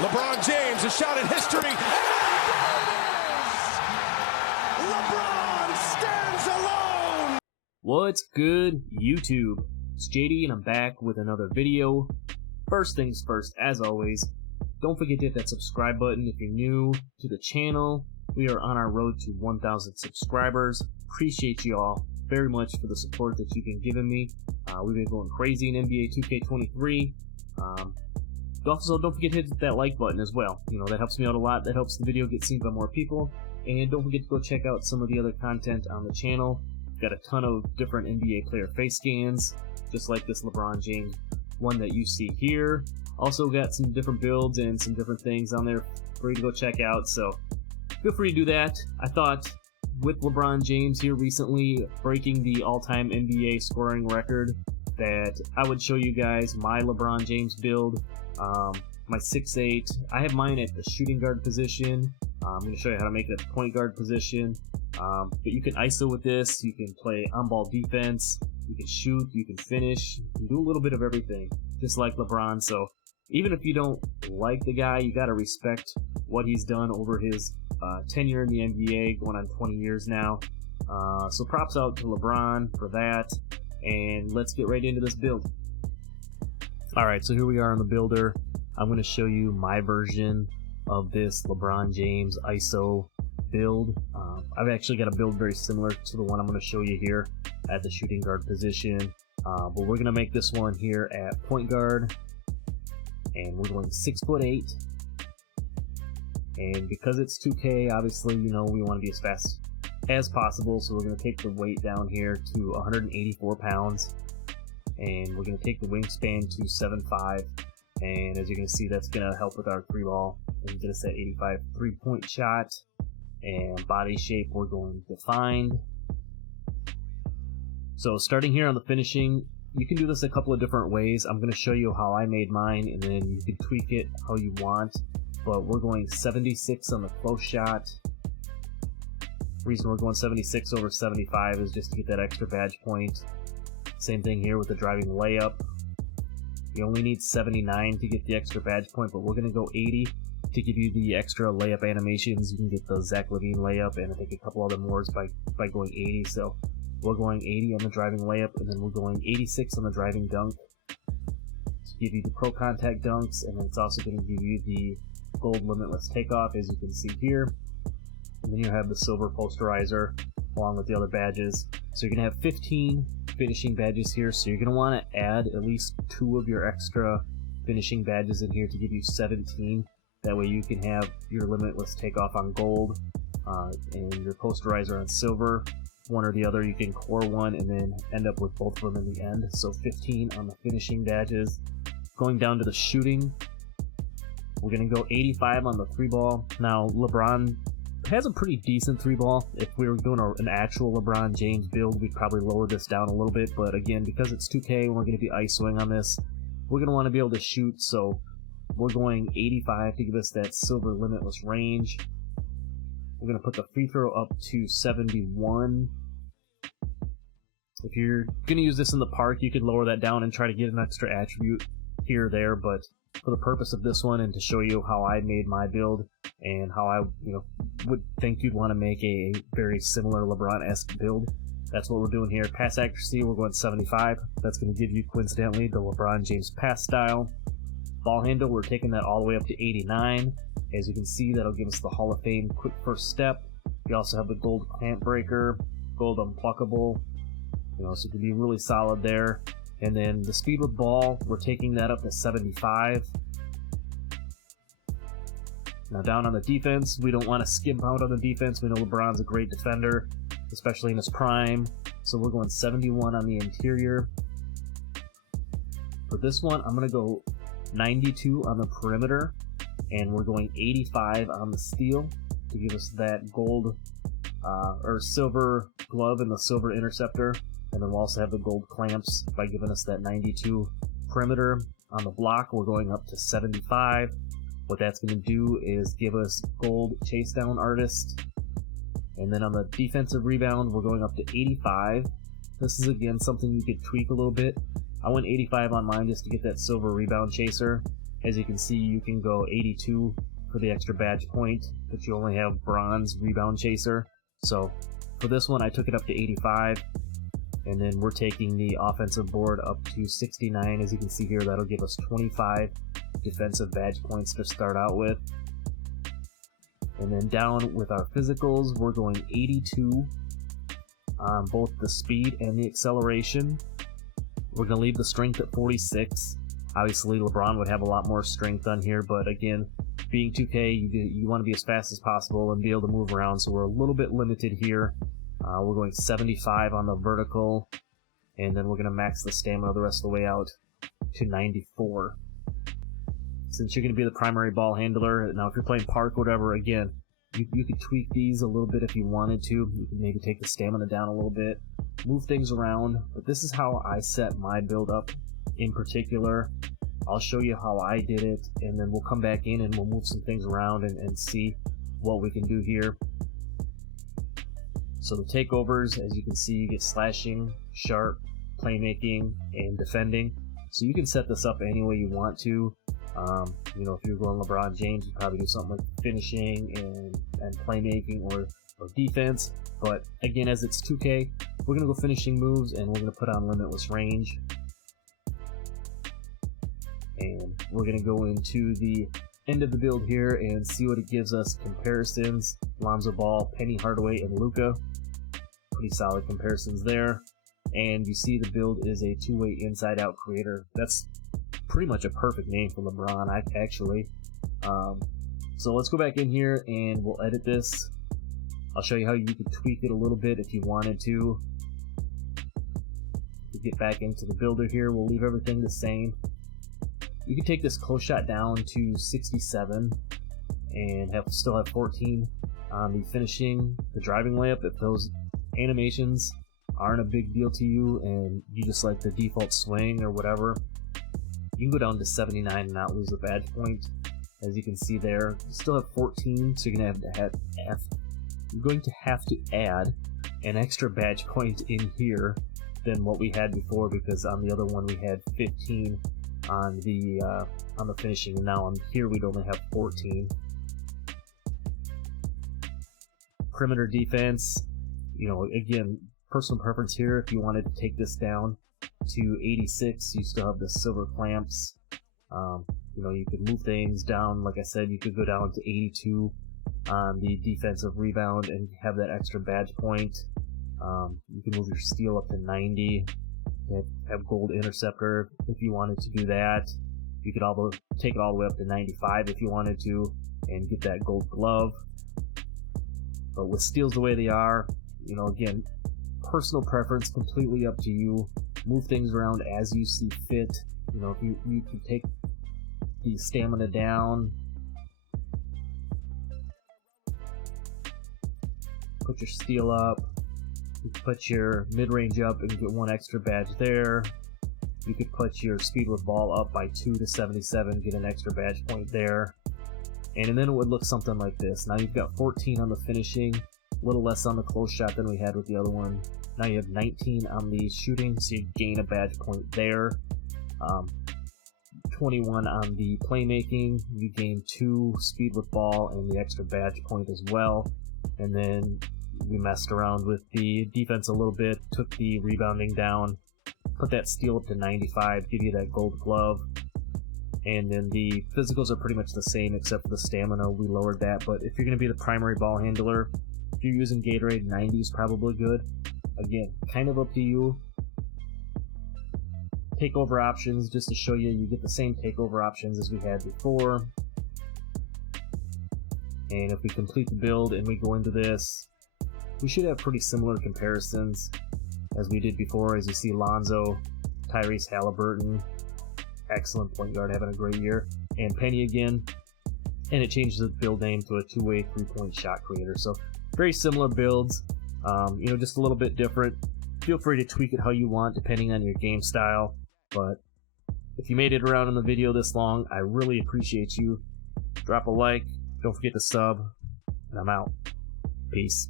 LeBron James, a shot at history. LeBron stands alone. What's good, YouTube? It's JD and I'm back with another video. First things first, as always, don't forget to hit that subscribe button if you're new to the channel. We are on our road to 1,000 subscribers. Appreciate you all very much for the support that you've been giving me. We've been going crazy in NBA 2K23. Also, don't forget to hit that like button as well. You know, that helps me out a lot. That helps the video get seen by more people. And don't forget to go check out some of the other content on the channel. We've got a ton of different NBA player face scans, just like this LeBron James one that you see here. Also got some different builds and some different things on there for you to go check out, so feel free to do that. I thought with LeBron James here recently breaking the all-time NBA scoring record that I would show you guys my LeBron James build, my 6'8". I have mine at the shooting guard position. I'm going to show you how to make it at the point guard position. But you can ISO with this, you can play on-ball defense, you can shoot, you can finish, you can do a little bit of everything, just like LeBron. So even if you don't like the guy, you got to respect what he's done over his tenure in the NBA, going on 20 years now. So props out to LeBron for that, and let's get right into this build. Alright, so here we are on the builder. I'm going to show you my version of this LeBron James ISO build. I've actually got a build very similar to the one I'm going to show you here at the shooting guard position, but we're going to make this one here at point guard, and we're going 6'8", and because it's 2K, obviously, you know, we want to be as fast as possible, so we're going to take the weight down here to 184 pounds, and we're going to take the wingspan to 7'5", and as you're going to see, that's going to help with our 3-ball and get us that 85 3-point shot. And body shape, we're going defined. So starting here on the finishing, you can do this a couple of different ways. I'm going to show you how I made mine, and then you can tweak it how you want. But we're going 76 on the close shot. The reason we're going 76 over 75 is just to get that extra badge point. Same thing here with the driving layup. You only need 79 to get the extra badge point, but we're going to go 80 to give you the extra layup animations. You can get the Zach LaVine layup and I think a couple other more by going 80. So we're going 80 on the driving layup, and then we're going 86 on the driving dunk to give you the pro contact dunks, and then it's also going to give you the gold limitless takeoff, as you can see here. And then you have the silver posterizer along with the other badges. So you're going to have 15 finishing badges here, so you're going to want to add at least 2 of your extra finishing badges in here to give you 17. That way you can have your limitless takeoff on gold and your posterizer on silver. One or the other, you can core one and then end up with both of them in the end. So 15 on the finishing badges. Going down to the shooting, we're going to go 85 on the 3-ball. Now LeBron has a pretty decent 3-ball. If we were doing an actual LeBron James build, we'd probably lower this down a little bit. But again, because it's 2K and we're going to be ISOing on this, we're going to want to be able to shoot. So we're going 85 to give us that silver limitless range. We're going to put the free throw up to 71. If you're going to use this in the park, you could lower that down and try to get an extra attribute here or there, but for the purpose of this one and to show you how I made my build and how I would think you'd want to make a very similar LeBron-esque build, that's what we're doing here. Pass accuracy, we're going 75. That's going to give you, coincidentally, the LeBron James pass style. Ball handle, we're taking that all the way up to 89. As you can see, that'll give us the Hall of Fame quick first step. You also have the gold clamp breaker, gold unpluckable, so it can be really solid there. And then the speed with ball, we're taking that up to 75. Now down on the defense, we don't want to skimp out on the defense. We know LeBron's a great defender, especially in his prime. So we're going 71 on the interior. For this one, I'm going to go 92 on the perimeter, and we're going 85 on the steal to give us that gold or silver glove and the silver interceptor, and then we'll also have the gold clamps by giving us that 92 perimeter. On the block, we're going up to 75. What that's going to do is give us gold chase down artist, and then on the defensive rebound, we're going up to 85. This is again something you could tweak a little bit. I went 85 on mine just to get that silver rebound chaser. As you can see, you can go 82 for the extra badge point, but you only have bronze rebound chaser. So for this one, I took it up to 85, and then we're taking the offensive board up to 69. As you can see here, that'll give us 25 defensive badge points to start out with. And then down with our physicals, we're going 82 on both the speed and the acceleration. We're going to leave the strength at 46. Obviously, LeBron would have a lot more strength on here, but again, being 2K, you want to be as fast as possible and be able to move around, so we're a little bit limited here. We're going 75 on the vertical, and then we're going to max the stamina the rest of the way out to 94. Since you're going to be the primary ball handler, now if you're playing park or whatever, again, you could tweak these a little bit if you wanted to. You could maybe take the stamina down a little bit, move things around, but this is how I set my build up in particular. I'll show you how I did it, and then we'll come back in and we'll move some things around and see what we can do here. So the takeovers, as you can see, you get slashing, sharp, playmaking, and defending. So you can set this up any way you want to. You know, if you're going LeBron James, you probably do something like finishing and playmaking or defense. But again, as it's 2K, we're going to go finishing moves, and we're going to put on limitless range. And we're going to go into the end of the build here and see what it gives us. Comparisons: Lonzo Ball, Penny Hardaway, and Luka. Pretty solid comparisons there. And you see the build is a two-way inside-out creator. That's pretty much a perfect name for LeBron, actually. So let's go back in here and we'll edit this. I'll show you how you could tweak it a little bit if you wanted to. We'll get back into the builder here. We'll leave everything the same. You can take this close shot down to 67 and still have 14 on the finishing, the driving layup. If those animations aren't a big deal to you and you just like the default swing or whatever, you can go down to 79 and not lose a badge point. As you can see there, you still have 14, so you're going to have to add an extra badge point in here than what we had before, because on the other one we had 15 on the finishing, and now on here we'd only have 14. Perimeter defense, you know, again, personal preference here. If you wanted to take this down to 86, you still have the silver clamps. You know, you could move things down. Like I said, you could go down to 82 on the defensive rebound and have that extra badge point. You can move your steal up to 90. Have gold interceptor if you wanted to do that. You could also take it all the way up to 95 if you wanted to and get that gold glove. But with steals the way they are, you know, again, personal preference, completely up to you. Move things around as you see fit. You know, if you can take the stamina down, put your steal up, you can put your mid-range up and get one extra badge there. You could put your speed with ball up by 2 to 77, get an extra badge point there. And then it would look something like this. Now you've got 14 on the finishing, a little less on the close shot than we had with the other one. Now you have 19 on the shooting, so you gain a badge point there. 21 on the playmaking, you gain 2 speed with ball and the extra badge point as well. And then we messed around with the defense a little bit, took the rebounding down, put that steal up to 95, give you that gold glove. And then the physicals are pretty much the same except for the stamina, we lowered that. But if you're going to be the primary ball handler, if you're using Gatorade, 90 is probably good. Again, kind of up to you. Takeover options, just to show you, you get the same takeover options as we had before. And if we complete the build and we go into this, we should have pretty similar comparisons as we did before. As you see, Lonzo, Tyrese Halliburton, excellent point guard, having a great year, and Penny again. And it changes the build name to a two-way three-point shot creator. So very similar builds, you know, just a little bit different. Feel free to tweak it how you want depending on your game style. But if you made it around in the video this long, I really appreciate you. Drop a like, don't forget to sub, and I'm out. Peace.